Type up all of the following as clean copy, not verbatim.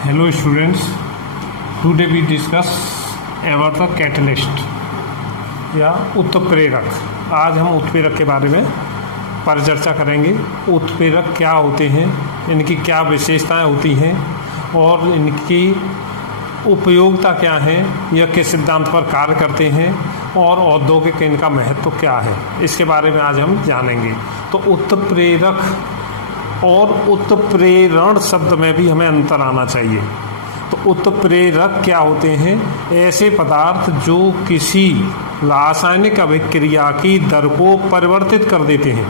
Hello students, today we discuss about the catalyst या उत्प्रेरक। आज हम उत्प्रेरक के बारे में परिचर्चा करेंगे। उत्प्रेरक क्या होते हैं, इनकी क्या विशेषताएं होती हैं और इनकी उपयोगिता क्या है, यह किस सिद्धांत पर कार्य करते हैं और औद्योगिक इनका महत्व क्या है, इसके बारे में आज हम जानेंगे। तो उत्प्रेरक और उत्प्रेरण शब्द में भी हमें अंतर आना चाहिए। तो उत्प्रेरक क्या होते हैं? ऐसे पदार्थ जो किसी रासायनिक अभिक्रिया की दर को परिवर्तित कर देते हैं।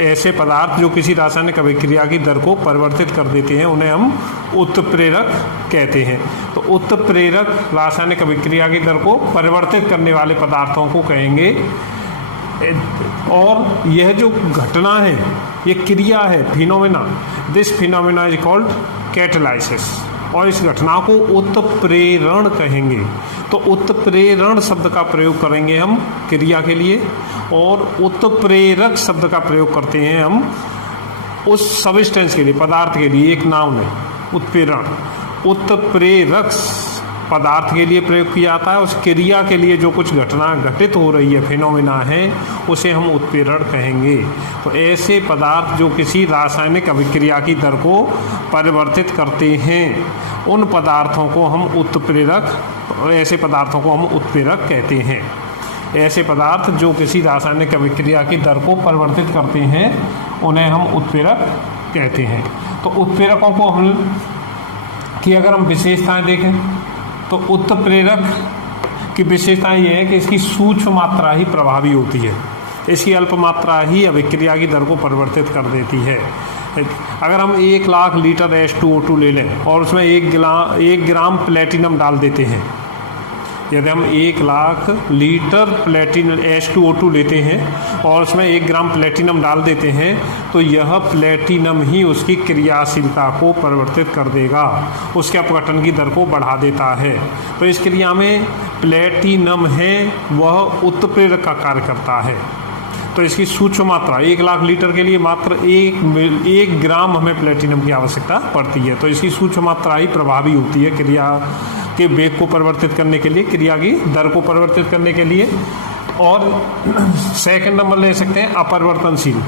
ऐसे पदार्थ जो किसी रासायनिक अभिक्रिया की दर को परिवर्तित कर देते हैं उन्हें हम उत्प्रेरक कहते हैं। तो उत्प्रेरक रासायनिक अभिक्रिया की दर को परिवर्तित करने वाले पदार्थों को कहेंगे। और यह जो घटना है, ये क्रिया है, phenomena, this phenomena is called catalysis, और इस घटना को उत्प्रेरण कहेंगे। तो उत्प्रेरण शब्द का प्रयोग करेंगे हम क्रिया के लिए, और उत्प्रेरक शब्द का प्रयोग करते हैं हम उस सब्सटेंस के लिए, पदार्थ के लिए। एक नाउन है उत्प्रेरण। उत्प्रेरक पदार्थ के लिए प्रयोग किया जाता है, उस क्रिया के लिए जो कुछ घटना घटित हो रही है, फिनोमेना है, उसे हम उत्प्रेरण कहेंगे। तो ऐसे पदार्थ जो किसी रासायनिक अभिक्रिया की दर को परिवर्तित करते हैं, उन पदार्थों को हम उत्प्रेरक, ऐसे पदार्थों को हम उत्प्रेरक कहते हैं। ऐसे पदार्थ जो किसी रासायनिक अभिक्रिया की दर को परिवर्तित करते हैं उन्हें हम उत्प्रेरक कहते हैं। तो उत्प्रेरकों को की अगर हम विशेषताएं देखें तो उत्प्रेरक की विशेषताएं ये है कि इसकी सूक्ष्म मात्रा ही प्रभावी होती है। इसकी अल्प मात्रा ही अभिक्रिया की दर को परिवर्तित कर देती है। अगर हम 1 लाख लीटर H2O2 ले लें और उसमें 1 ग्राम प्लेटिनम डाल देते हैं, यदि हम 1 लाख लीटर H2O2 लेते हैं और उसमें 1 ग्राम प्लेटिनम डाल देते हैं, तो यह प्लेटिनम ही उसकी क्रियाशीलता को परिवर्तित कर देगा, उसके अपघटन की दर को बढ़ा देता है। तो इस क्रिया में प्लेटिनम है वह उत्प्रेरक का कार्य करता है। तो इसकी सूक्ष्म मात्रा 1 लाख लीटर के लिए मात्र 1 ग्राम हमें प्लेटिनम की आवश्यकता पड़ती है। तो इसकी सूक्ष्म मात्रा ही प्रभावी होती है क्रिया के वेग को परिवर्तित करने के लिए, क्रिया की दर को परिवर्तित करने के लिए। और सेकंड नंबर ले सकते हैं अपरिवर्तनशील,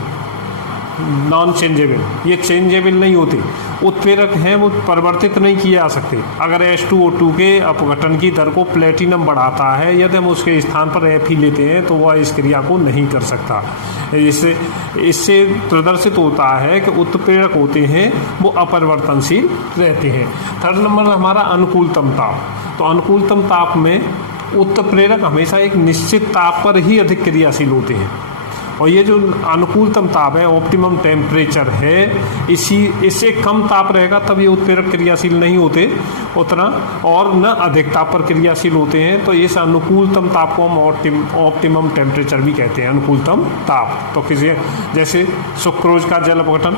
नॉन चेंजेबल। ये चेंजेबल नहीं होते, उत्प्रेरक हैं, वो परिवर्तित नहीं किए जा सकते। अगर H2O2 के अपघटन की दर को प्लेटिनम बढ़ाता है, यदि हम उसके स्थान पर Fe लेते हैं तो वह इस क्रिया को नहीं कर सकता। इससे प्रदर्शित होता है कि उत्प्रेरक होते हैं वो अपरिवर्तनशील रहते हैं। थर्ड नंबर हमारा अनुकूलतम ताप। तो अनुकूलतम ताप में उत्प्रेरक हमेशा एक निश्चित ताप पर ही अधिक क्रियाशील होते हैं, और ये जो अनुकूलतम ताप है, ऑप्टिमम टेम्परेचर है, इससे कम ताप रहेगा तब ये उत्प्रेरक क्रियाशील नहीं होते उतना, और न अधिक ताप पर क्रियाशील होते हैं। तो इस अनुकूलतम ताप को हम ऑप्टिमम टेम्परेचर भी कहते हैं, अनुकूलतम ताप। तो किसी जैसे सुक्रोज का जल अपघटन,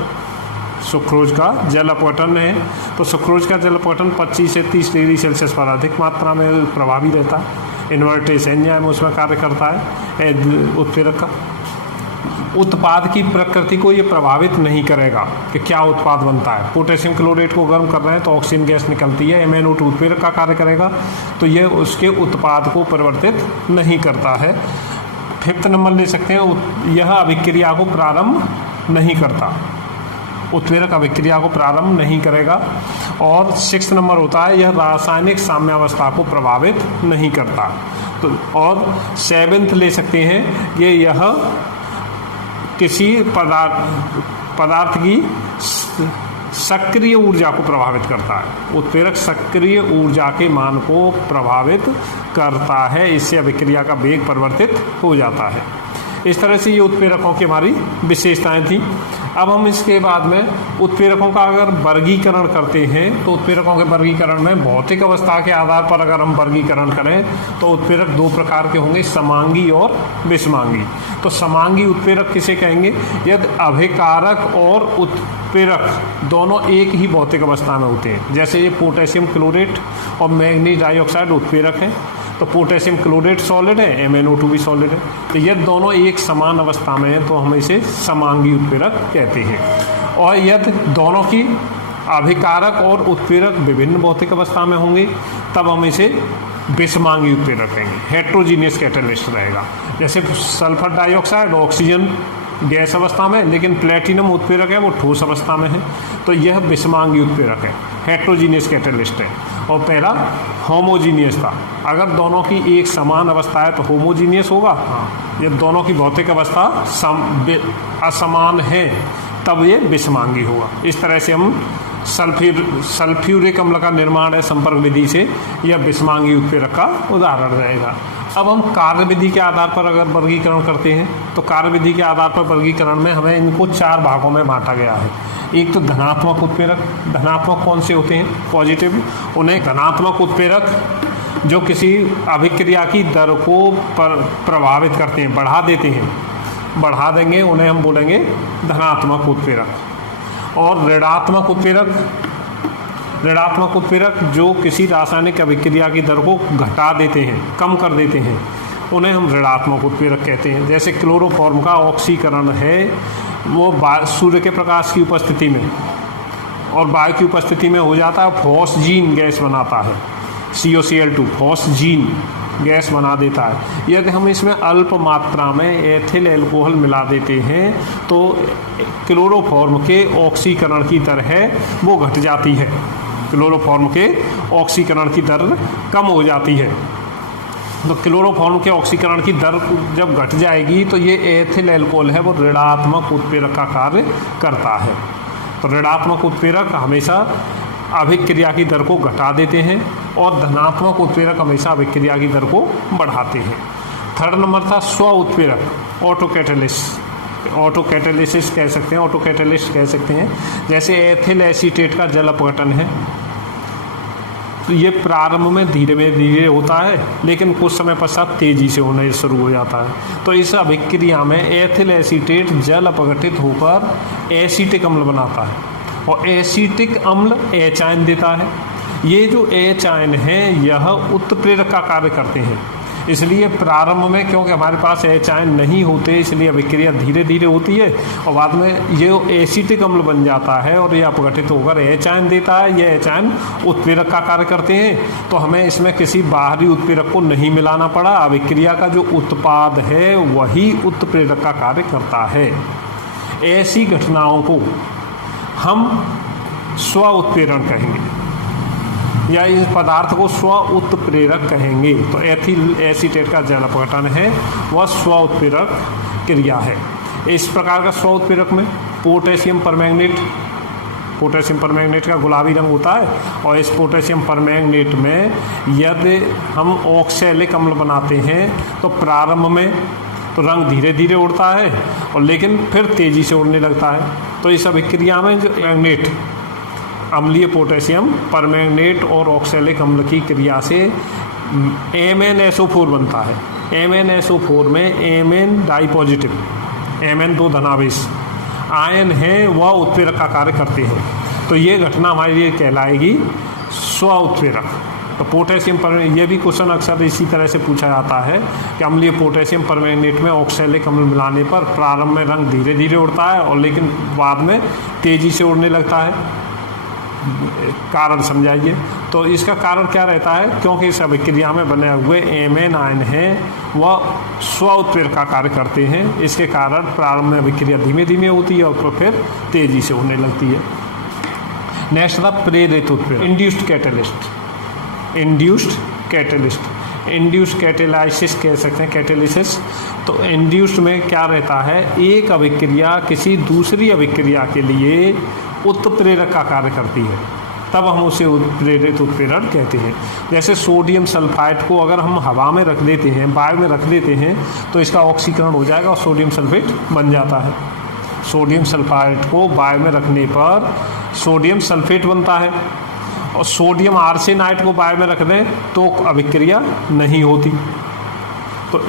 सुक्रोज का जल अपघटन है, तो सुक्रोज का जल अपघटन 25 से 30 डिग्री सेल्सियस पर अधिक मात्रा में प्रभावी रहता है। इन्वर्टेज एंजाइम उसमें कार्य करता है उत्प्रेरक का। उत्पाद की प्रकृति को ये प्रभावित नहीं करेगा कि क्या उत्पाद बनता है। पोटेशियम क्लोरेट को गर्म कर रहे हैं तो ऑक्सीजन गैस निकलती है, MnO2 उत्प्रेरक का कार्य करेगा, तो ये उसके उत्पाद को परिवर्तित नहीं करता है। फिफ्थ नंबर ले सकते हैं, यह अभिक्रिया को प्रारंभ नहीं करता, उत्प्रेरक अभिक्रिया को प्रारंभ नहीं करेगा। और सिक्स नंबर होता है, यह रासायनिक साम्यावस्था को प्रभावित नहीं करता। तो और सेवेंथ ले सकते हैं, यह किसी पदार्थ की सक्रिय ऊर्जा को प्रभावित करता है। उत्प्रेरक सक्रिय ऊर्जा के मान को प्रभावित करता है, इससे अभिक्रिया का वेग परिवर्तित हो जाता है। इस तरह से ये उत्प्रेरकों की हमारी विशेषताएं थी। अब हम इसके बाद में उत्प्रेरकों का अगर वर्गीकरण करते हैं, तो उत्प्रेरकों के वर्गीकरण में भौतिक अवस्था के आधार पर अगर हम वर्गीकरण करें तो उत्प्रेरक 2 प्रकार के होंगे, समांगी और विषमांगी। तो समांगी उत्प्रेरक किसे कहेंगे? यदि अभिकारक और उत्प्रेरक दोनों एक ही भौतिक अवस्था में होते हैं। जैसे ये पोटेशियम क्लोरेट और मैग्नीज डाइऑक्साइड उत्प्रेरक हैं, तो पोटेशियम क्लोरेट सॉलिड है, MnO2 भी सॉलिड है, तो ये दोनों एक समान अवस्था में हैं तो हम इसे समांगी उत्प्रेरक कहते हैं। और यदि दोनों की अभिकारक और उत्प्रेरक विभिन्न भौतिक अवस्था में होंगे, तब हम इसे विषमांगी उत्प्रेरक कहेंगे। हेट्रोजीनियस कैटलिस्ट रहेगा। जैसे सल्फर डाइऑक्साइड ऑक्सीजन गैस अवस्था में, लेकिन प्लेटिनम उत्प्रेरक है वो ठोस अवस्था में है, तो यह विषमांगी उत्प्रेरक है, हेट्रोजीनियस कैटलिस्ट है। और पहला होमोजीनियस था, अगर दोनों की एक समान अवस्था है तो होमोजीनियस होगा, जब दोनों की भौतिक अवस्था असमान है तब ये विषमांगी होगा। इस तरह से हम सल्फ्यूरिक अम्ल का निर्माण है संपर्क विधि से, यह विषमांगी उत्प्रेरक का उदाहरण रहेगा। अब हम कार्य विधि के आधार पर अगर वर्गीकरण करते हैं तो कार्य विधि के आधार पर वर्गीकरण में हमें इनको 4 भागों में बांटा गया है। एक तो धनात्मक उत्प्रेरक। धनात्मक कौन से होते हैं? पॉजिटिव। उन्हें धनात्मक उत्प्रेरक जो किसी अभिक्रिया की दर को प्रभावित करते हैं, बढ़ा देते हैं, बढ़ा देंगे, उन्हें हम बोलेंगे धनात्मक उत्प्रेरक। और ऋणात्मक उत्प्रेरक, ऋणात्मक उत्प्रेरक जो किसी रासायनिक अभिक्रिया की दर को घटा देते हैं, कम कर देते हैं, उन्हें हम ऋणात्मक उत्प्रेरक कहते हैं। जैसे क्लोरोफॉर्म का ऑक्सीकरण है, वो सूर्य के प्रकाश की उपस्थिति में और वायु की उपस्थिति में हो जाता है, फॉस्जीन गैस बनाता है, COCl2 फॉस्जीन गैस बना देता है। यदि हम इसमें अल्प मात्रा में एथिल एल्कोहल मिला देते हैं तो क्लोरोफॉर्म के ऑक्सीकरण की दर है वो घट जाती है, क्लोरोफॉर्म के ऑक्सीकरण की दर कम हो जाती है। तो क्लोरोफॉर्म के ऑक्सीकरण की दर जब घट जाएगी तो ये एथिल एल्कोहल है वो ऋणात्मक उत्प्रेरक का कार्य करता है। तो ऋणात्मक उत्प्रेरक हमेशा अभिक्रिया की दर को घटा देते हैं और धनात्मक उत्प्रेरक हमेशा अभिक्रिया की दर को बढ़ाते हैं। थर्ड नंबर था स्व उत्प्रेरक, ऑटोकैटालिस्ट। ऑटोकैटालिसिस कह सकते हैं, ऑटोकैटालिस्ट कह सकते हैं। जैसे एथिल एसीटेट का जल अपघटन है, तो ये प्रारंभ में धीरे धीरे होता है, लेकिन कुछ समय पश्चात तेजी से होना शुरू हो जाता है। तो इस अभिक्रिया में एथिल एसीटेट जल अपघटित होकर एसीटिक अम्ल बनाता है और एसीटिक अम्ल एच आयन देता है। ये जो एच आयन है यह उत्प्रेरक का कार्य करते हैं। इसलिए प्रारंभ में क्योंकि हमारे पास एच आयन नहीं होते, इसलिए अभिक्रिया धीरे धीरे होती है और बाद में ये एसीटिक अम्ल बन जाता है और ये अपघटित होकर एच आयन देता है। ये एच आयन उत्प्रेरक का कार्य करते हैं। तो हमें इसमें किसी बाहरी उत्प्रेरक को नहीं मिलाना पड़ा, अभिक्रिया का जो उत्पाद है वही उत्प्रेरक का कार्य करता है। ऐसी घटनाओं को हम स्व उत्प्रेरण कहेंगे या इस पदार्थ को स्व उत्प्रेरक कहेंगे। तो एथिल एसीटेट का जल अपघटन है वह स्व उत्प्रेरक क्रिया है। इस प्रकार का स्व उत्प्रेरक में पोटेशियम परमैंगनेट, पोटेशियम परमैंगनेट का गुलाबी रंग होता है और इस पोटेशियम परमैंगनेट में यदि हम ऑक्सैलिक अम्ल बनाते हैं तो प्रारंभ में तो रंग धीरे धीरे उड़ता है और लेकिन फिर तेज़ी से उड़ने लगता है। तो इस अभिक्रिया में जो मैंगनेट, अम्लीय पोटेशियम परमैंगनेट और ऑक्सैलिक अम्ल की क्रिया से MnSO4 बनता है। MnSO4 में Mn डाई पॉजिटिव, Mn 2 धनावेश आयन है वह उत्प्रेरक का कार्य करते हैं। तो ये घटना हमारे लिए कहलाएगी स्व उत्प्रेरक। तो पोटेशियम परमैंगनेट, ये भी क्वेश्चन अक्सर इसी तरह से पूछा जाता है कि अम्लीय पोटेशियम परमैंगनेट में ऑक्सैलिक अम्ल मिलाने पर प्रारंभ में रंग धीरे धीरे उड़ता है और लेकिन बाद में तेज़ी से उड़ने लगता है, कारण समझाइए। तो इसका कारण क्या रहता है? क्योंकि इस अभिक्रिया में बने हुए Mn आयन हैं वह स्व उत्प्रेरक का कार्य करते हैं। इसके कारण प्रारंभ में अभिक्रिया धीमे धीमे होती है और फिर तेज़ी से होने लगती है। नेक्स्ट था प्रेरित उत्प्रेरक, induced catalyst. Induced catalyst, induced catalysis कह सकते हैं, कैटेलिसिस। तो इंड्यूस्ड में क्या रहता है? एक अभिक्रिया किसी दूसरी अभिक्रिया के लिए उत्प्रेरक का कार्य करती है, तब हम उसे प्रेरित उत्प्रेरण कहते हैं। जैसे सोडियम सल्फाइड को अगर हम हवा में रख देते हैं, वायु में रख देते हैं तो इसका ऑक्सीकरण हो जाएगा और सोडियम सल्फेट बन जाता है। सोडियम सल्फाइड को वायु में रखने पर सोडियम सल्फेट बनता है और सोडियम आर्सेनाइड को वायु में रख दें तो अभिक्रिया नहीं होती। तो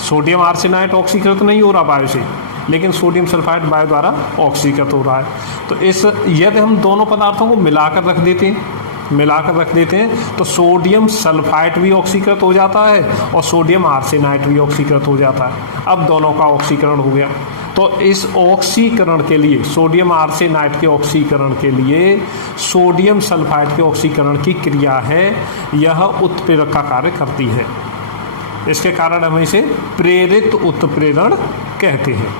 सोडियम आर्सेनाइड ऑक्सीकृत नहीं हो रहा वायु से, लेकिन सोडियम सल्फाइड वायु द्वारा ऑक्सीकृत हो रहा है। तो इस यदि हम दोनों पदार्थों को मिलाकर रख देते हैं तो सोडियम सल्फाइड भी ऑक्सीकृत हो जाता है और सोडियम आर्सेनाइड भी ऑक्सीकृत हो जाता है। अब दोनों का ऑक्सीकरण हो गया। तो इस ऑक्सीकरण के लिए सोडियम आर्सेनाइड के ऑक्सीकरण के लिए सोडियम सल्फाइड के ऑक्सीकरण की क्रिया है, यह उत्प्रेरक का कार्य करती है। इसके कारण हम इसे प्रेरित उत्प्रेरण कहते हैं।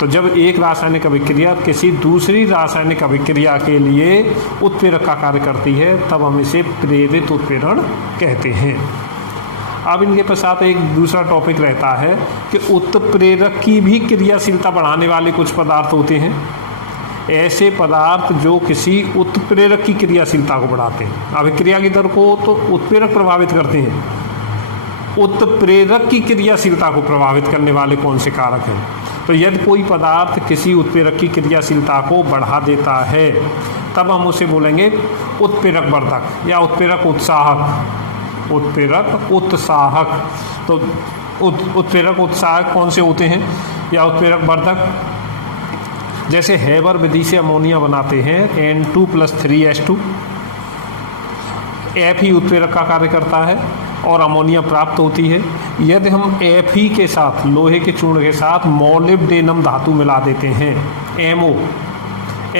तो जब एक रासायनिक अभिक्रिया किसी दूसरी रासायनिक अभिक्रिया के लिए उत्प्रेरक का कार्य करती है तब हम इसे प्रेरित उत्प्रेरण कहते हैं। अब इनके पश्चात एक दूसरा टॉपिक रहता है कि उत्प्रेरक की भी क्रियाशीलता बढ़ाने वाले कुछ पदार्थ होते हैं। ऐसे पदार्थ जो किसी उत्प्रेरक की क्रियाशीलता को बढ़ाते हैं। अभिक्रिया की दर को तो उत्प्रेरक प्रभावित करते हैं, उत्प्रेरक की क्रियाशीलता को प्रभावित करने वाले कौन से कारक हैं? तो यदि कोई पदार्थ किसी उत्प्रेरक की क्रियाशीलता को बढ़ा देता है तब हम उसे बोलेंगे उत्प्रेरक वर्धक या उत्प्रेरक उत्साहक। उत्प्रेरक उत्साहक, तो उत्प्रेरक उत्साहक कौन से होते हैं या उत्प्रेरक वर्धक? जैसे हेबर विधि से अमोनिया बनाते हैं N2+3H2, F ही उत्प्रेरक का कार्य करता है और अमोनिया प्राप्त होती है। यदि हम Fe के साथ, लोहे के चूर्ण के साथ मोलिब्डेनम धातु मिला देते हैं,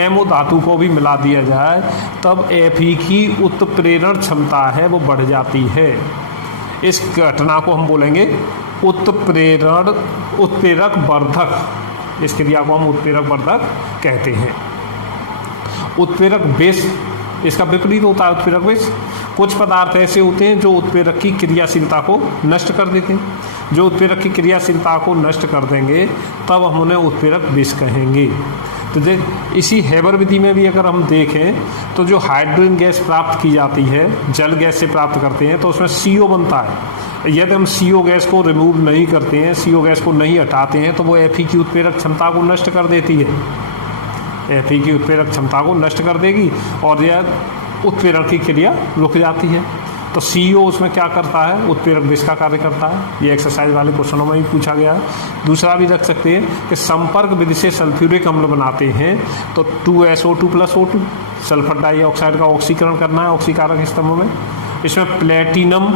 MO धातु को भी मिला दिया जाए तब Fe की उत्प्रेरण क्षमता है वो बढ़ जाती है। इस घटना को हम बोलेंगे उत्प्रेरक वर्धक। इस क्रिया को हम उत्प्रेरक वर्धक कहते हैं। उत्प्रेरक विष, इसका विपरीत होता है उत्प्रेरक विष। कुछ पदार्थ ऐसे होते हैं जो उत्प्रेरक की क्रियाशीलता को नष्ट कर देते हैं। जो उत्प्रेरक की क्रियाशीलता को नष्ट कर देंगे तब हम उन्हें उत्प्रेरक विष कहेंगे। तो इसी हेबर विधि में भी अगर हम देखें तो जो हाइड्रोजन गैस प्राप्त की जाती है, जल गैस से प्राप्त करते हैं, तो उसमें CO बनता है। यदि हम CO गैस को रिमूव नहीं करते हैं, CO गैस को नहीं हटाते हैं, तो वो Fe की उत्प्रेरक क्षमता को नष्ट कर देती है। Fe की उत्प्रेरक क्षमता को नष्ट कर देगी और यह उत्प्रेरक की क्रिया रुक जाती है। तो CO उसमें क्या करता है? उत्प्रेरक विष का कार्य करता है। ये एक्सरसाइज वाले क्वेश्चनों में भी पूछा गया है। दूसरा भी रख सकते हैं कि संपर्क विधि से सल्फ्यूरिक अम्ल बनाते हैं तो 2SO2+O2 सल्फर डाइऑक्साइड का ऑक्सीकरण करना है ऑक्सीकारक स्तंभ में। इसमें प्लेटिनम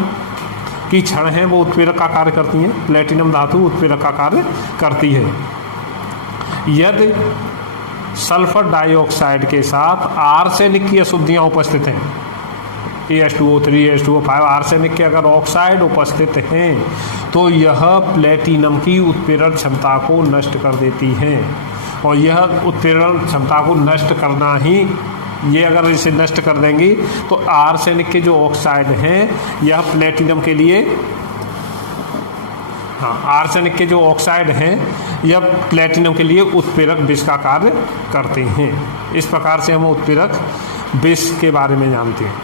की छड़ हैं वो उत्प्रेरक का कार्य करती हैं। प्लेटिनम धातु उत्प्रेरक का कार्य करती है। यदि सल्फर डाइऑक्साइड के साथ आर्सेनिक की अशुद्धियाँ उपस्थित हैं, H2O3, H2O5 आर्सेनिक के अगर ऑक्साइड उपस्थित हैं तो यह प्लेटिनम की उत्प्रेरण क्षमता को नष्ट कर देती हैं। और यह उत्प्रेरण क्षमता को नष्ट करना ही, ये अगर इसे नष्ट कर देंगी तो आर्सेनिक के जो ऑक्साइड हैं यह प्लेटिनम के लिए, आर्सेनिक के जो ऑक्साइड हैं यह प्लेटिनम के लिए उत्प्रेरक विष का कार्य करते हैं। इस प्रकार से हम उत्प्रेरक विष के बारे में जानते हैं।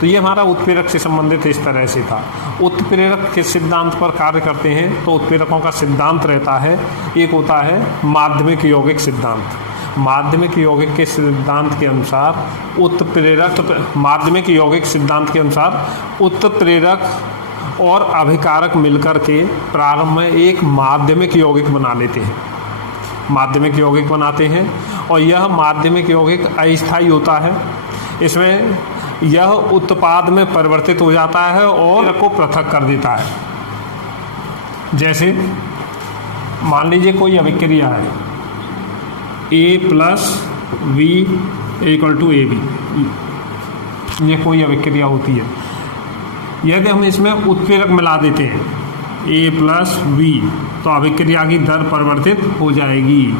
तो ये हमारा उत्प्रेरक से संबंधित इस तरह से था। उत्प्रेरक के सिद्धांत पर कार्य करते हैं तो उत्प्रेरकों का सिद्धांत रहता है, एक होता है माध्यमिक यौगिक सिद्धांत। माध्यमिक यौगिक के सिद्धांत के अनुसार माध्यमिक यौगिक सिद्धांत के अनुसार उत्प्रेरक और अभिकारक मिलकर के प्रारंभ में एक माध्यमिक यौगिक बना लेते हैं। माध्यमिक यौगिक बनाते हैं और यह माध्यमिक यौगिक अस्थायी होता है। इसमें यह उत्पाद में परिवर्तित हो जाता है और को पृथक कर देता है। जैसे मान लीजिए कोई अभिक्रिया है A+V = AB, ये कोई अभिक्रिया होती है। यदि हम इसमें उत्प्रेरक मिला देते हैं A+V तो अभिक्रिया की दर परिवर्तित हो जाएगी।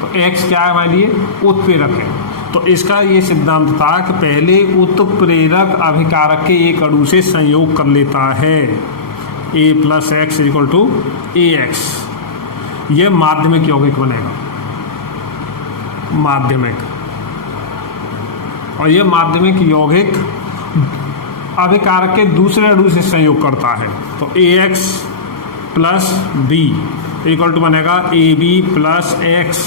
तो X क्या है हमारे लिए? उत्प्रेरक है। तो इसका ये सिद्धांत था कि पहले उत्प्रेरक अभिकारक के एक अणु से संयोग कर लेता है A+X = AX। यह माध्यमिक यौगिक बनेगा, माध्यमिक। और यह माध्यमिक यौगिक अभिकारक के दूसरे अणु से संयोग करता है तो AX + B = बनेगा AB+X।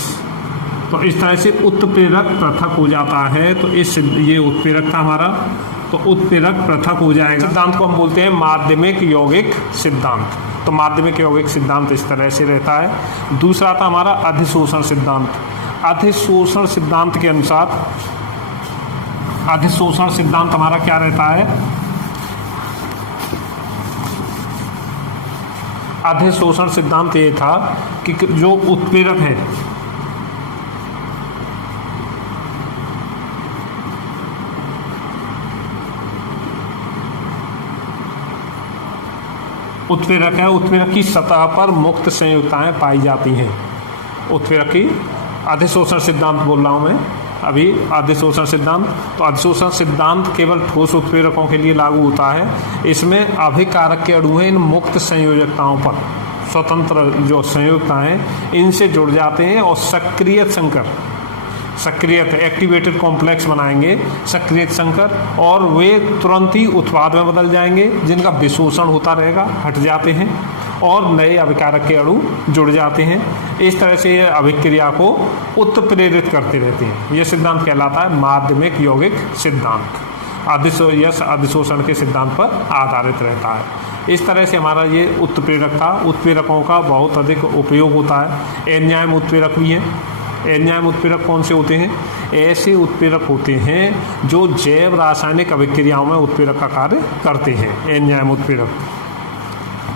तो इस तरह से उत्प्रेरक पृथक हो जाता है। तो ये उत्प्रेरक था हमारा, तो उत्प्रेरक पृथक हो जाएगा। सिद्धांत को हम बोलते हैं माध्यमिक यौगिक सिद्धांत। तो माध्यमिक यौगिक सिद्धांत इस तरह से रहता है। दूसरा था हमारा अधिशोषण सिद्धांत। अधिशोषण सिद्धांत के अनुसार, अधिशोषण सिद्धांत हमारा क्या रहता है? अधिशोषण सिद्धांत ये था कि जो उत्प्रेरक है उत्प्रेरक की सतह पर मुक्त संयुक्ताएं पाई जाती हैं। उत्प्रेरक की अधिशोषण सिद्धांत बोल रहा हूँ मैं अभी, अधिशोषण सिद्धांत। तो अधिशोषण सिद्धांत केवल ठोस उत्प्रेरकों के लिए लागू होता है। इसमें अभिकारक के अणु हैं इन मुक्त संयोजकताओं पर, स्वतंत्र जो संयुक्ताएं इनसे जुड़ जाते हैं और सक्रियत एक्टिवेटेड कॉम्प्लेक्स बनाएंगे, सक्रियत संकर, और वे तुरंत ही उत्पाद में बदल जाएंगे जिनका विशोषण होता रहेगा, हट जाते हैं और नए अभिकारक के अणु जुड़ जाते हैं। इस तरह से ये अभिक्रिया को उत्प्रेरित करते रहते हैं। यह सिद्धांत कहलाता है माध्यमिक यौगिक सिद्धांत। यह अधिशोषण के सिद्धांत पर आधारित रहता है। इस तरह से हमारा ये उत्प्रेरक था। उत्प्रेरकों का बहुत अधिक उपयोग होता है। एंजाइम उत्प्रेरक भी हैं। एंजाइम उत्प्रेरक कौन से होते हैं? ऐसे उत्प्रेरक होते हैं जो जैव रासायनिक अभिक्रियाओं में उत्प्रेरक का कार्य करते हैं। एंजाइम उत्प्रेरक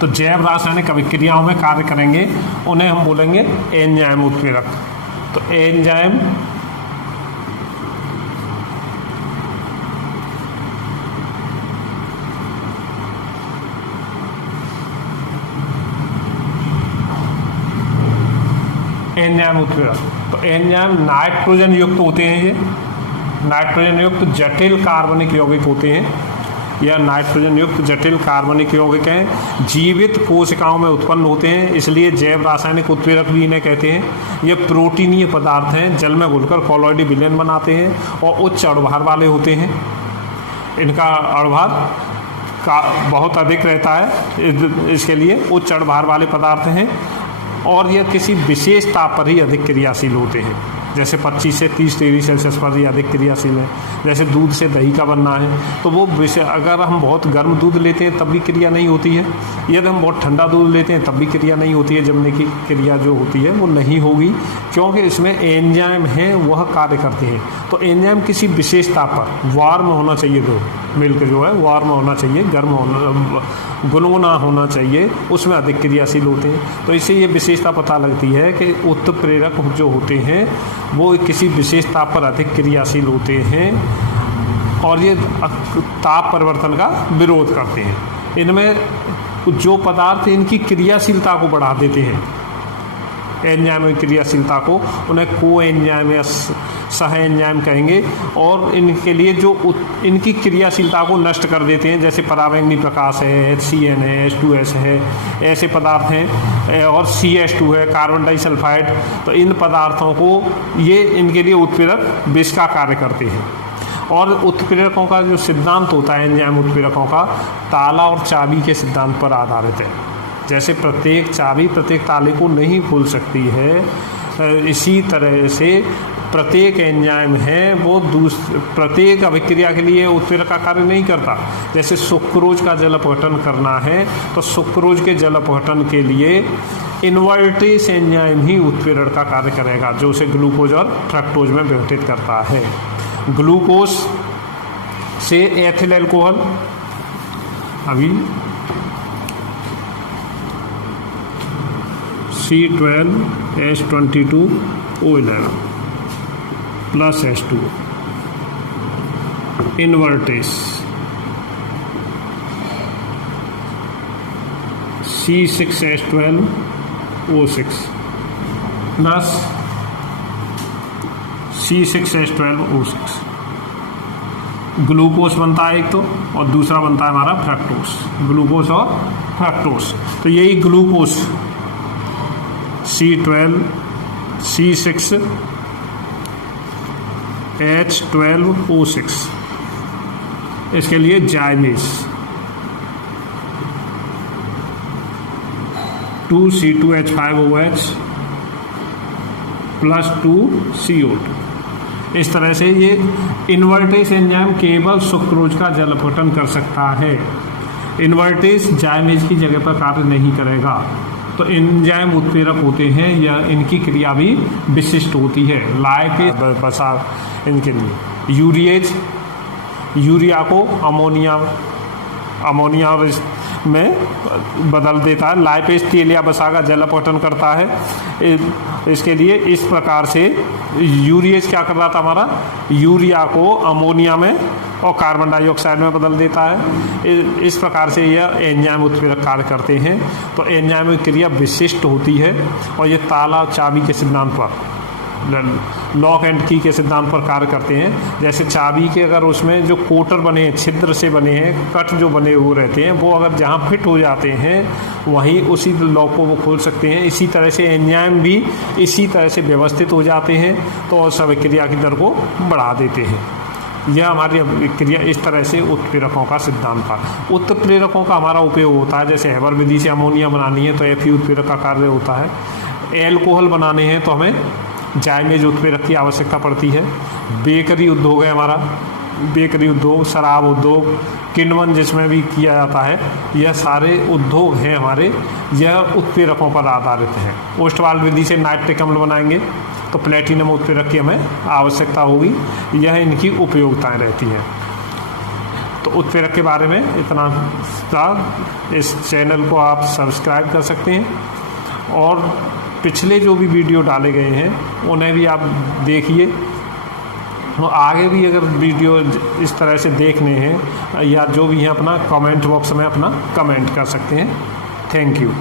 तो जैव रासायनिक अभिक्रियाओं में कार्य करेंगे, उन्हें हम बोलेंगे एंजाइम उत्प्रेरक। तो एंजाइम उत्प्रेरक, तो एंजाइम नाइट्रोजन युक्त होते हैं। ये नाइट्रोजन युक्त जटिल कार्बनिक यौगिक होते हैं। यह नाइट्रोजन युक्त जटिल कार्बनिक यौगिक हैं, जीवित कोशिकाओं में उत्पन्न होते हैं, इसलिए जैव रासायनिक उत्प्रेरक भी इन्हें कहते हैं। ये प्रोटीनीय पदार्थ हैं, जल में घुलकर कॉलॉइडी विलयन बनाते हैं और उच्च अणुभार वाले होते हैं। इनका अणुभार का बहुत अधिक रहता है, इसके लिए उच्च अणुभार वाले पदार्थ हैं और यह किसी विशेष ताप पर ही अधिक क्रियाशील होते हैं। जैसे 25 से 30 डिग्री सेल्सियस पर ही अधिक क्रियाशील है। जैसे दूध से दही का बनना है तो वो अगर हम बहुत गर्म दूध लेते हैं तब भी क्रिया नहीं होती है, यदि हम बहुत ठंडा दूध लेते हैं तब भी क्रिया नहीं होती है। जमने की क्रिया जो होती है वो नहीं होगी, क्योंकि इसमें एंजाइम हैं वह कार्य करते हैं। तो एंजाइम किसी विशेष ताप पर वार्म होना चाहिए, तो मिल्क जो है वार्म होना चाहिए, गर्म होना, गुनगुना होना चाहिए, उसमें अधिक क्रियाशील होते हैं। तो इससे ये विशेषता पता लगती है कि उत्प्रेरक जो होते हैं वो किसी विशेष ताप पर अधिक क्रियाशील होते हैं और ये ताप परिवर्तन का विरोध करते हैं। इनमें जो पदार्थ इनकी क्रियाशीलता को बढ़ा देते हैं, एंजाइम क्रियाशीलता को, उन्हें को एंजाइम या सह एंजाइम कहेंगे। और इनके लिए जो इनकी क्रियाशीलता को नष्ट कर देते हैं, जैसे पराबैंगनी प्रकाश है, HCN है, H2S है, ऐसे पदार्थ हैं, और CH2 है, कार्बन डाइसल्फाइड। तो इन पदार्थों को ये इनके लिए उत्प्रेरक विष का कार्य करते हैं। और उत्प्रेरकों का जो सिद्धांत होता है एंजाइम उत्प्रेरकों का, ताला और चाबी के सिद्धांत पर आधारित है। जैसे प्रत्येक चाबी प्रत्येक ताले को नहीं खोल सकती है, इसी तरह से प्रत्येक एंजाइम है वो प्रत्येक अभिक्रिया के लिए उत्प्रेरक का कार्य नहीं करता। जैसे सुक्रोज का जल अपघटन करना है तो सुक्रोज के जल अपघटन के लिए इन्वर्टेस एंजाइम ही उत्प्रेरक का कार्य करेगा, जो उसे ग्लूकोज और फ्रक्टोज में विघटित करता है। ग्लूकोज से एथिल एल्कोहल, अभी C12H22O11 plus H2, invertase C6H12O6 plus C6H12O6। Glucose बनता है एक तो, और दूसरा बनता है हमारा फ्रक्टोस, ग्लूकोज और फ्रक्टोस। तो यही ग्लूकोज C6H12O6, इसके लिए जाइमेज 2C2H5OH प्लस 2CO2। इस तरह से ये इन्वर्टेस एंजाइम केवल सुक्रोज का जल अपघटन कर सकता है। इन्वर्टेस जाइमेज की जगह पर कार्य नहीं करेगा। तो एंजाइम उत्प्रेरक होते हैं या इनकी क्रिया भी विशिष्ट होती है। लाइक बसा इनके लिए यूरिएज, यूरिया को अमोनिया में बदल देता है। लाइपेज तेल या वसा का जल अपघटन करता है। इसके लिए इस प्रकार से यूरिएज क्या कर रहा था हमारा, यूरिया को अमोनिया में और कार्बन डाइऑक्साइड में बदल देता है। इस प्रकार से यह एंजाइम उत्प्रेरक कार्य करते हैं। तो एंजाइम की क्रिया विशिष्ट होती है और ये ताला चाबी के सिद्धांत पर, लॉक एंड की के सिद्धांत पर कार्य करते हैं। जैसे चाबी के अगर उसमें जो कोटर बने हैं, छिद्र से बने हैं, कट जो बने हुए रहते हैं, वो अगर जहाँ फिट हो जाते हैं वहीं उसी लॉक को वो खोल सकते हैं। इसी तरह से एंजाइम भी इसी तरह से व्यवस्थित हो जाते हैं तो सब क्रिया की दर को बढ़ा देते हैं। यह हमारी क्रिया इस तरह से उत्प्रेरकों का सिद्धांत था। उत्प्रेरकों का हमारा उपयोग होता है, जैसे हैबर विधि से अमोनिया बनानी है तो Fe उत्प्रेरक का कार्य होता है। एल्कोहल बनाने हैं तो हमें जाइमेज उत्प्रेरक की आवश्यकता पड़ती है। बेकरी उद्योग है हमारा, बेकरी उद्योग, शराब उद्योग, किण्वन जिसमें भी किया जाता है, यह सारे उद्योग हैं हमारे, यह उत्प्रेरकों पर आधारित हैं। ओस्टवाल्ड विधि से नाइट्रिक अम्ल बनाएंगे तो प्लेटिनम उत्प्रेरक की हमें आवश्यकता होगी। यह इनकी उपयोगिताएं रहती हैं। तो उत्प्रेरक के बारे में इतना था। इस चैनल को आप सब्सक्राइब कर सकते हैं और पिछले जो भी वीडियो डाले गए हैं उन्हें भी आप देखिए। तो आगे भी अगर वीडियो इस तरह से देखने हैं या जो भी हैं अपना कमेंट बॉक्स में अपना कमेंट कर सकते हैं। Thank you.